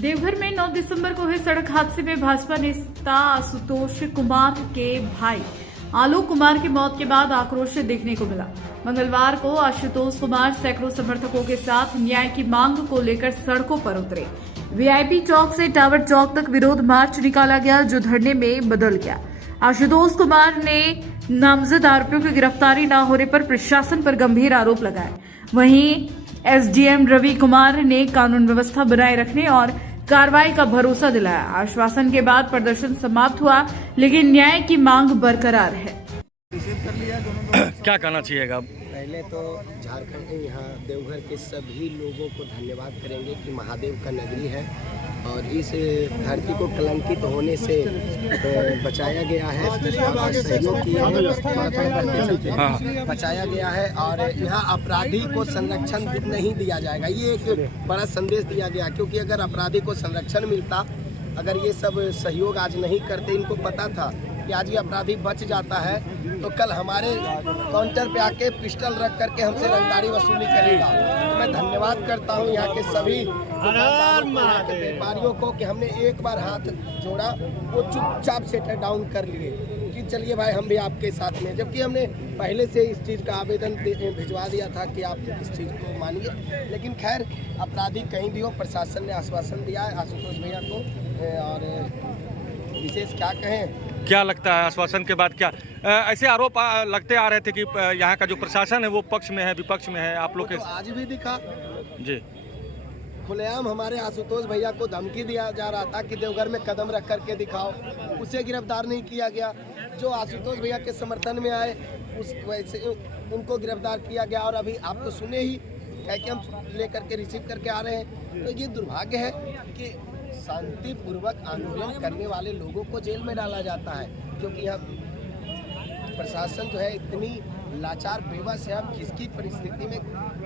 देवघर में 9 दिसंबर को हुए सड़क हादसे में भाजपा नेता आशुतोष कुमार के भाई आलोक कुमार की मौत के बाद आक्रोश देखने को मिला। मंगलवार को आशुतोष कुमार सैकड़ों समर्थकों के साथ न्याय की मांग को लेकर सड़कों पर उतरे। वीआईपी चौक से टावर चौक तक विरोध मार्च निकाला गया, जो धरने में बदल गया। आशुतोष कुमार ने नामजद आरोपियों की गिरफ्तारी न होने पर प्रशासन पर गंभीर आरोप लगाए। वहीं एसडीएम रवि कुमार ने कानून व्यवस्था बनाए रखने और कार्रवाई का भरोसा दिलाया। आश्वासन के बाद प्रदर्शन समाप्त हुआ, लेकिन न्याय की मांग बरकरार है। क्या कहना चाहिएगा? पहले तो झारखंड यहाँ देवघर के सभी लोगों को धन्यवाद करेंगे कि महादेव का नगरी है और इस धरती को कलंकित होने से बचाया गया है, सहयोग किया है, बचाया गया है और यहाँ अपराधी को संरक्षण नहीं दिया जाएगा। ये एक बड़ा संदेश दिया गया, क्योंकि अगर अपराधी को संरक्षण मिलता, अगर ये सब सहयोग आज नहीं करते, इनको पता था कि आज ये अपराधी बच जाता है तो कल हमारे काउंटर पे आके पिस्टल रख करके हमसे रंगदारी वसूली करेगा। तो मैं धन्यवाद करता हूँ यहाँ के सभी यहाँ के व्यापारियों को कि हमने एक बार हाथ जोड़ा, वो चुपचाप से डाउन कर लिए कि चलिए भाई हम भी आपके साथ में, जबकि हमने पहले से इस चीज़ का आवेदन भिजवा दिया था कि आप इस चीज़ को मानिए। लेकिन खैर अपराधी कहीं भी हो, प्रशासन ने आश्वासन दिया है आशुतोष भैया को और विशेष क्या कहें। क्या लगता है आश्वासन के बाद क्या ऐसे आरोप लगते आ रहे थे कि यहाँ का जो प्रशासन है वो पक्ष में है, विपक्ष में है? आप लोग के तो आज भी दिखा जी, खुलेआम हमारे आशुतोष भैया को धमकी दिया जा रहा था कि देवघर में कदम रख करके दिखाओ, उसे गिरफ्तार नहीं किया गया। जो आशुतोष भैया के समर्थन में आए उस वैसे उनको गिरफ्तार किया गया और अभी आप तो सुने ही कह के हम लेकर के रिसीव करके आ रहे हैं। तो ये दुर्भाग्य है कि शांतिपूर्वक आंदोलन करने वाले लोगों को जेल में डाला जाता है, क्योंकि यहाँ प्रशासन जो है इतनी लाचार बेबस है। हम किसकी परिस्थिति में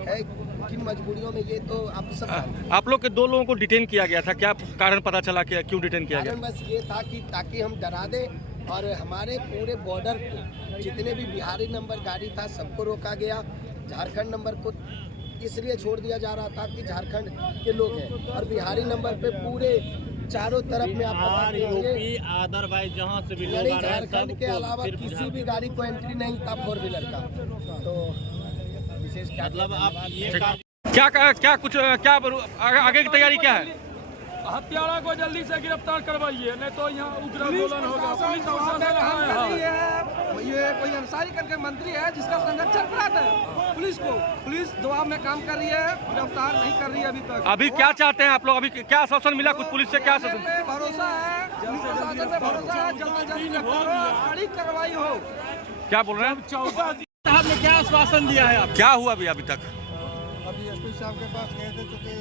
है, किन मजबूरियों में, ये तो आप सब। आप लोग के 2 लोगों को डिटेन किया गया था, क्या कारण पता चला कि क्यों डिटेन किया गया? बस ये था कि ताकि हम डरा दें और हमारे पूरे बॉर्डर को जितने भी बिहारी नंबर गाड़ी था सबको रोका गया। झारखंड नंबर को इसलिए छोड़ दिया जा रहा था कि झारखंड के लोग हैं और बिहारी नंबर पे पूरे चारों तरफ में आप अदरवाइज जहाँ से भी लोग झारखंड के अलावा किसी भी गाड़ी को एंट्री नहीं था 4 व्हीलर का। तो विशेष मतलब आप ये क्या कुछ क्या आगे की तैयारी क्या है? हत्यारा को जल्दी से गिरफ्तार करवाइए, नहीं तो यहाँ उग्र आंदोलन होगा। ये कोई अंसारी करके मंत्री है जिसका संरक्षण कराता है पुलिस दबाव में काम कर रही है, गिरफ्तार नहीं कर रही है अभी तक। अभी क्या चाहते हैं आप लोग? अभी क्या आश्वासन मिला कुछ पुलिस से? क्या आश्वासन? भरोसा है, प्रशासन पे भरोसा है, जल्द से जल्द गिरफ्तार हो, कड़ी कार्रवाई हो। क्या बोल रहे हैं? 14 साहब ने क्या आश्वासन दिया है? क्या हुआ अभी तक? अभी एसपी साहब के पास गए थे, चूँकि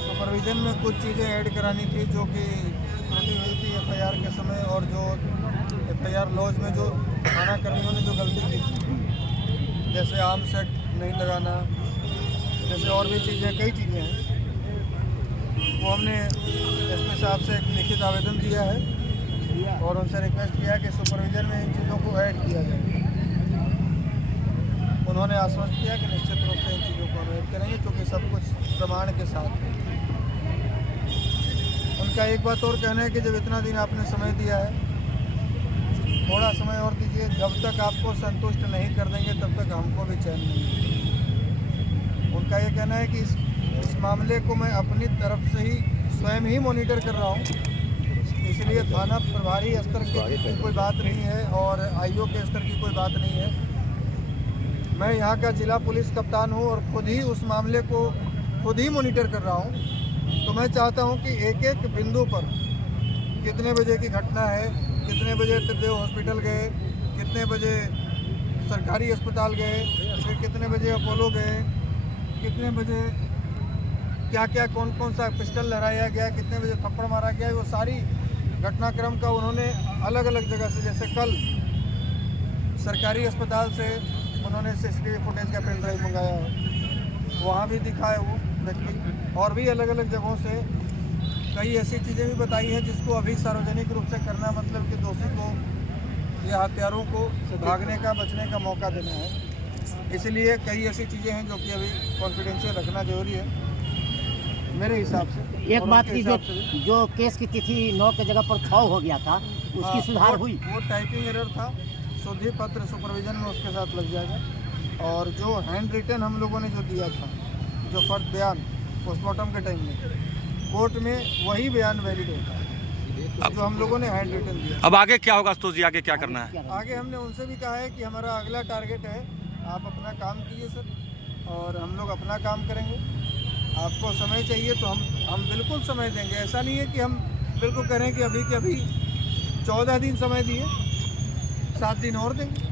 सुपरविजन में कुछ चीज़ें ऐड करानी थी जो कि त्रुटि हुई थी एफआईआर के समय, और जो एफआईआर लॉज में जो थाना कर्मियों ने जो गलती की थी, जैसे आर्म सेट नहीं लगाना, जैसे और भी चीज़ें, कई चीज़ें हैं, वो हमने एसपी साहब से एक लिखित आवेदन दिया है और उनसे रिक्वेस्ट किया है कि सुपरविजन में इन चीज़ों को ऐड किया जाए। उन्होंने आश्वस्त किया कि निश्चित रूप से इन चीज़ों को हम ऐड करेंगे, क्योंकि सब कुछ प्रमाण के साथ है। उनका एक बात और कहना है कि जब इतना दिन आपने समय दिया है, थोड़ा समय और दीजिए। जब तक आपको संतुष्ट नहीं कर देंगे तब तक हमको भी चैन नहीं। उनका ये कहना है कि इस मामले को मैं अपनी तरफ से ही स्वयं ही मॉनिटर कर रहा हूँ, इसलिए थाना प्रभारी स्तर की कोई बात नहीं है और आईओ के स्तर की कोई बात नहीं है। मैं यहाँ का जिला पुलिस कप्तान हूँ और खुद ही उस मामले को खुद ही मॉनिटर कर रहा हूँ। तो मैं चाहता हूँ कि एक एक बिंदु पर कितने बजे की घटना है, कितने बजे त्रिदेव हॉस्पिटल गए, कितने बजे सरकारी अस्पताल गए, फिर कितने बजे अपोलो गए, कितने बजे क्या क्या कौन कौन सा पिस्टल लहराया गया, कितने बजे थप्पड़ मारा गया, वो सारी घटनाक्रम का उन्होंने अलग अलग जगह से, जैसे कल सरकारी अस्पताल से उन्होंने सीसीटीवी फुटेज का पेन ड्राइव मंगाया है, वहाँ भी दिखाए वो व्यक्ति, और भी अलग अलग जगहों से कई ऐसी चीज़ें भी बताई हैं जिसको अभी सार्वजनिक रूप से करना मतलब कि दोषी को या हत्यारों को भागने का, बचने का मौका देना है। इसलिए कई ऐसी चीज़ें हैं जो कि अभी कॉन्फिडेंशियल रखना जरूरी है। मेरे हिसाब से। एक और बात उनके की जो हिसाब से भी। जो केस की तिथि 9 की जगह पर 6 हो गया था, उसकी हाँ, सुधार हुई। वो टाइपिंग एरर था, शुद्धि पत्र सुपरविजन में उसके साथ लग जाएगा। और जो हैंड रिटन हम लोगों ने जो दिया था, जो फर्स्ट बयान पोस्टमार्टम के टाइम में कोर्ट में वही बयान वैलिड होता है जो हम लोगों ने हैंड रिटन दिया। अब आगे क्या होगा आशुतोष जी, आगे क्या करना है? आगे हमने उनसे भी कहा है कि हमारा अगला टारगेट है, आप अपना काम कीजिए सर, और हम लोग अपना काम करेंगे। आपको समय चाहिए तो हम बिल्कुल समय देंगे। ऐसा नहीं है कि हम बिल्कुल करें कि अभी के अभी 14 दिन समय दिए, 7 दिन और देंगे,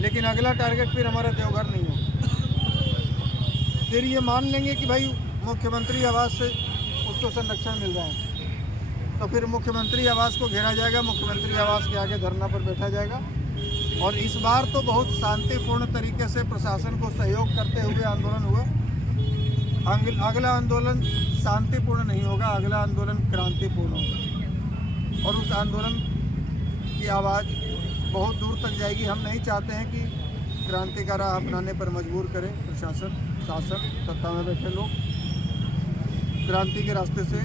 लेकिन अगला टारगेट फिर हमारा देवघर नहीं होगा। फिर ये मान लेंगे कि भाई मुख्यमंत्री आवास से उसको संरक्षण मिल रहा है, तो फिर मुख्यमंत्री आवास को घेरा जाएगा, मुख्यमंत्री आवास के आगे धरना पर बैठा जाएगा। और इस बार तो बहुत शांतिपूर्ण तरीके से प्रशासन को सहयोग करते हुए आंदोलन हुआ। अगला आंदोलन शांतिपूर्ण नहीं होगा, अगला आंदोलन क्रांतिपूर्ण होगा, और उस आंदोलन की आवाज़ बहुत दूर तक जाएगी। हम नहीं चाहते हैं कि क्रांति का राह अपनाने पर मजबूर करें प्रशासन, शासन, सत्ता में बैठे लोग। क्रांति के रास्ते से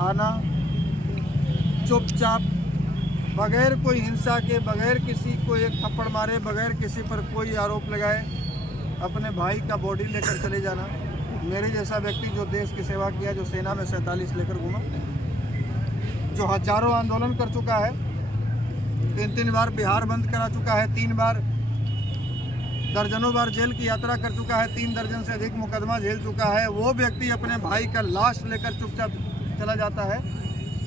आना, चुपचाप, बगैर कोई हिंसा के, बगैर किसी को एक थप्पड़ मारे, बगैर किसी पर कोई आरोप लगाए, अपने भाई का बॉडी लेकर चले जाना। मेरे जैसा व्यक्ति जो देश की सेवा किया, जो सेना में 47 लेकर घूमा, जो हजारों आंदोलन कर चुका है, 3 बार बिहार बंद करा चुका है, 3 बार, दर्जनों बार जेल की यात्रा कर चुका है, 3 दर्जन से अधिक मुकदमा झेल चुका है, वो व्यक्ति अपने भाई का लाश लेकर चुपचाप चला जाता है।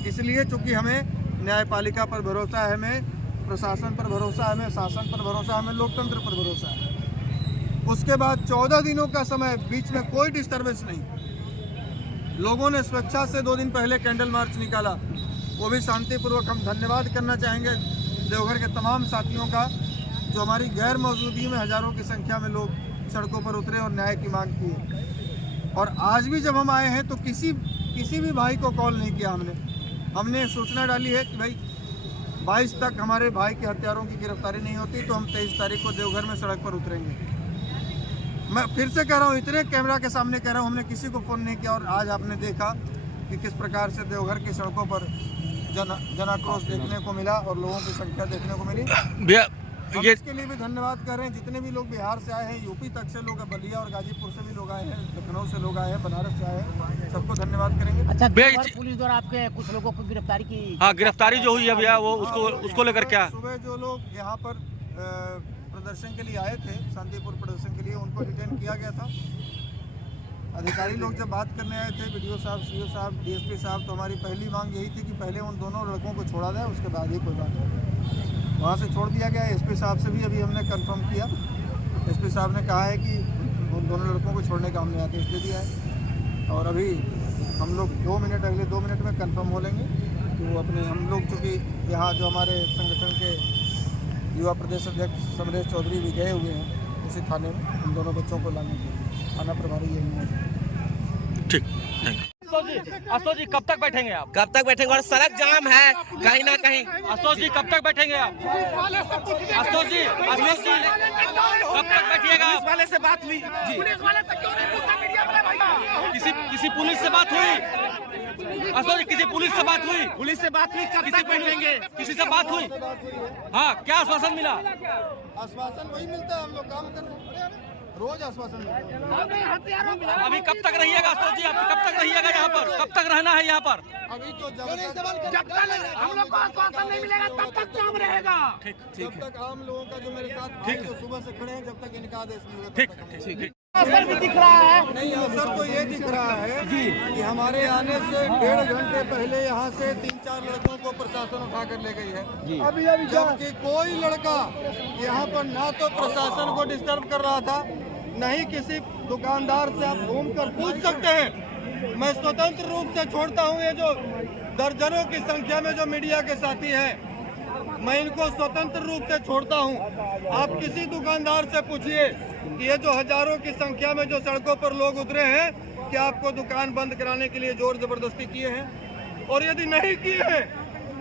इसलिए चूँकि हमें न्यायपालिका पर भरोसा है, हमें प्रशासन पर भरोसा है, हमें शासन पर भरोसा है, हमें लोकतंत्र पर भरोसा है। उसके बाद 14 दिनों का समय, बीच में कोई डिस्टर्बेंस नहीं। लोगों ने स्वेच्छा से 2 दिन पहले कैंडल मार्च निकाला, वो भी शांतिपूर्वक। हम धन्यवाद करना चाहेंगे देवघर के तमाम साथियों का, जो हमारी गैर मौजूदगी में हजारों की संख्या में लोग सड़कों पर उतरे और न्याय की मांग की। और आज भी जब हम आए हैं तो किसी भी भाई को कॉल नहीं किया हमने सूचना डाली है कि भाई 22 तक हमारे भाई के हत्यारों की गिरफ्तारी नहीं होती तो हम 23 तारीख को देवघर में सड़क पर उतरेंगे। मैं फिर से कह रहा हूँ, इतने कैमरा के सामने कह रहा हूँ, हमने किसी को फ़ोन नहीं किया। और आज आपने देखा कि किस प्रकार से देवघर की सड़कों पर जनाक्रोश देखने को मिला और लोगों की संख्या देखने को मिली। भैया हम ये इसके लिए भी धन्यवाद कर रहे हैं। जितने भी लोग बिहार से आए हैं, यूपी तक से लोग, बलिया और गाजीपुर से भी लोग आए हैं, लखनऊ से लोग आए हैं, बनारस से आए हैं, सबको धन्यवाद करेंगे। अच्छा, भैया, देवघर पुलिस द्वारा आपके कुछ लोगों को गिरफ्तारी की? हाँ, गिरफ्तारी जो हुई है भैया, वो उसको लेकर क्या? सुबह जो लोग यहाँ पर प्रदर्शन के लिए आए थे, शांतिपूर्ण प्रदर्शन के लिए, उनको डिटेन किया गया था। अधिकारी लोग जब बात करने आए थे, बीडीओ साहब, सीओ साहब, डीएसपी साहब, तो हमारी पहली मांग यही थी कि पहले उन दोनों लड़कों को छोड़ा जाए, उसके बाद ही कोई बात हो। वहाँ से छोड़ दिया गया। एसपी साहब से भी अभी हमने कंफर्म किया। एसपी साहब ने कहा है कि उन दोनों लड़कों को छोड़ने का हमने आदेश दे दिया है। और अभी हम लोग 2 मिनट, अगले 2 मिनट में कंफर्म हो लेंगे कि वो अपने, हम लोग चूँकि यहाँ जो हमारे संगठन के युवा प्रदेश अध्यक्ष समरेश चौधरी भी गए हुए हैं उसी थाने में उन दोनों बच्चों को लाने के लिए। थाना प्रभारी यही है। ठीक, थैंक यू। आशुतोष जी कब तक बैठेंगे आप? कब तक बैठेंगे? और सड़क जाम है कहीं ना कहीं। आशुतोष जी कब तक बैठेंगे आप? आशुतोष जी कब तक बैठिएगा? पुलिस वाले से बात हुई जी? किसी पुलिस से बात हुई? आशुतोष जी किसी पुलिस से बात हुई? पुलिस से बात हुई, कब तक बैठेंगे? किसी से बात हुई? हाँ, क्या आश्वासन मिला? आश्वासन वही मिलता है, हम लोग काम कर रहे हैं, रोज आश्वासन मिलता है। अभी कब तक रहिएगा आशुतोष जी? आप कब तक रहिएगा यहाँ पर? कब तक रहना है यहाँ पर? अभी तो जब हम लोग को आश्वासन नहीं मिलेगा तब तक जाम रहेगा। जब तक आम लोगों का जो मेरे साथ भाई जो सुबह से खड़े हैं, जब तक इनका आदेश नहीं होगा तब तक हम लोग। असर भी दिख रहा है। नहीं, असर तो ये दिख रहा है कि हमारे आने से 1.5 घंटे पहले यहाँ से 3-4 लड़कों को प्रशासन उठा कर ले गई है। जबकि कोई लड़का यहाँ पर ना तो प्रशासन को डिस्टर्ब कर रहा था, न ही किसी दुकानदार से आप घूम कर पूछ सकते हैं। मैं स्वतंत्र रूप से छोड़ता हूँ। ये जो दर्जनों की संख्या में जो मीडिया के साथी हैं, मैं इनको स्वतंत्र रूप से छोड़ता हूँ। आप किसी दुकानदार से पूछिए कि ये जो हजारों की संख्या में जो सड़कों पर लोग उतरे हैं, क्या आपको दुकान बंद कराने के लिए जोर जबरदस्ती किए हैं? और यदि नहीं किए हैं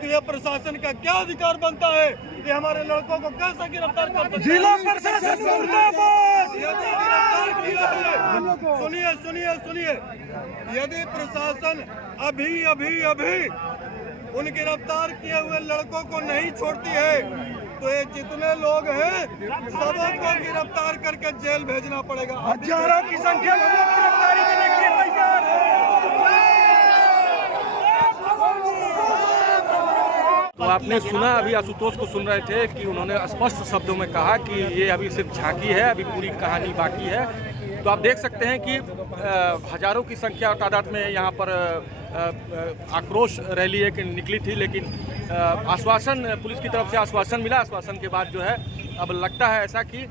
तो ये प्रशासन का क्या अधिकार बनता है कि हमारे लड़कों को कैसे गिरफ्तार कर सकते हैं? जिला प्रशासन मुर्दाबाद। यदि गिरफ्तार किया है सुनिए सुनिए सुनिए, यदि प्रशासन अभी अभी अभी उन गिरफ्तार किए हुए लड़कों को नहीं छोड़ती है तो ये जितने लोग हैं सबों को गिरफ्तार करके जेल भेजना पड़ेगा। हजारों की संख्या में लोग गिरफ्तारी करने के लिए तैयार हैं। तो आपने सुना, अभी आशुतोष को सुन रहे थे कि उन्होंने स्पष्ट शब्दों में कहा कि ये अभी सिर्फ झांकी है, अभी पूरी कहानी बाकी है। तो आप देख सकते हैं कि हजारों की संख्या और तादाद में यहाँ पर आक्रोश रैली एक निकली थी, लेकिन आश्वासन, पुलिस की तरफ से आश्वासन मिला। आश्वासन के बाद जो है अब लगता है ऐसा कि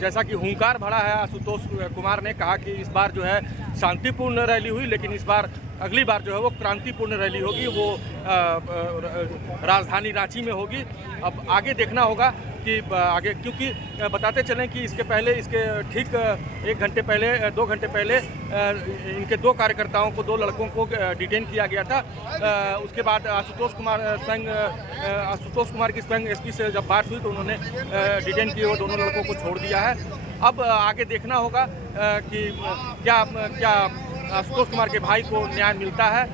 जैसा कि हुंकार भरा है आशुतोष कुमार ने कहा कि इस बार जो है शांतिपूर्ण रैली हुई, लेकिन इस बार अगली बार जो है वो क्रांतिपूर्ण रैली होगी, वो राजधानी रांची में होगी। अब आगे देखना होगा कि आगे, क्योंकि बताते चलें कि इसके पहले, इसके ठीक 1 घंटे पहले, 2 घंटे पहले इनके 2 कार्यकर्ताओं को, 2 लड़कों को डिटेन किया गया था। उसके बाद आशुतोष कुमार की स्वयं एसपी से जब बात हुई तो उन्होंने डिटेन किए हुए दोनों लड़कों को छोड़ दिया है। अब आगे देखना होगा कि क्या आशुतोष कुमार के भाई को न्याय मिलता है।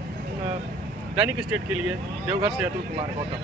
दैनिक स्टेट के लिए देवघर से अतुल कुमार गौतम।